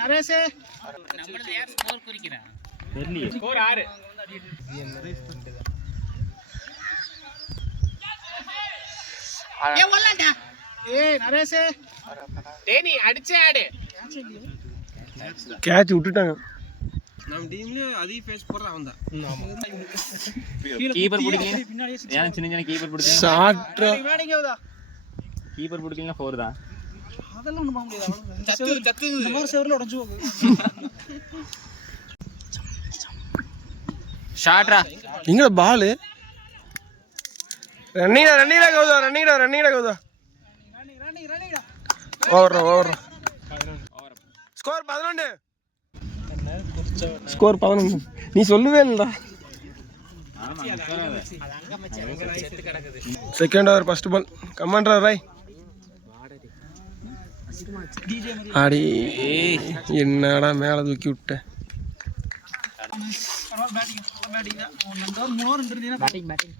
நரேஷே நம்மளது யார் score குறிக்கிறா? Score 6. நரேஷே Danny அடிச்சே ஆடு. கேட்ச் விட்டுட்டாங்க. நம்ம டீம்ல அதிக பேஸ் போறது அவன்தான். கீப்பர் பிடிக்கல. ஏன் சின்ன சின்ன கீப்பர் பிடிச்சா? ஷாட் கீப்பர் பிடிக்கலனா 4 தான். அதெல்லாம் ஒண்ணும் பண்ண முடியாது. சத்து இந்த மாதிரி சேவர்ல உடைஞ்சு போகுது. ஷாட்ரா. எங்க பால்? ரன்னிங்கடா கௌதா. ஓவர். ஸ்கோர் 11. ஸ்கோர் 11. நீ சொல்லவே இல்லடா. Second over first ball. Commander Roy. அடி என்னடா மேல தூக்கி விட்ட. பேட்டிங் தான். 3 ஓவர் இருந்தீனா பேட்டிங்.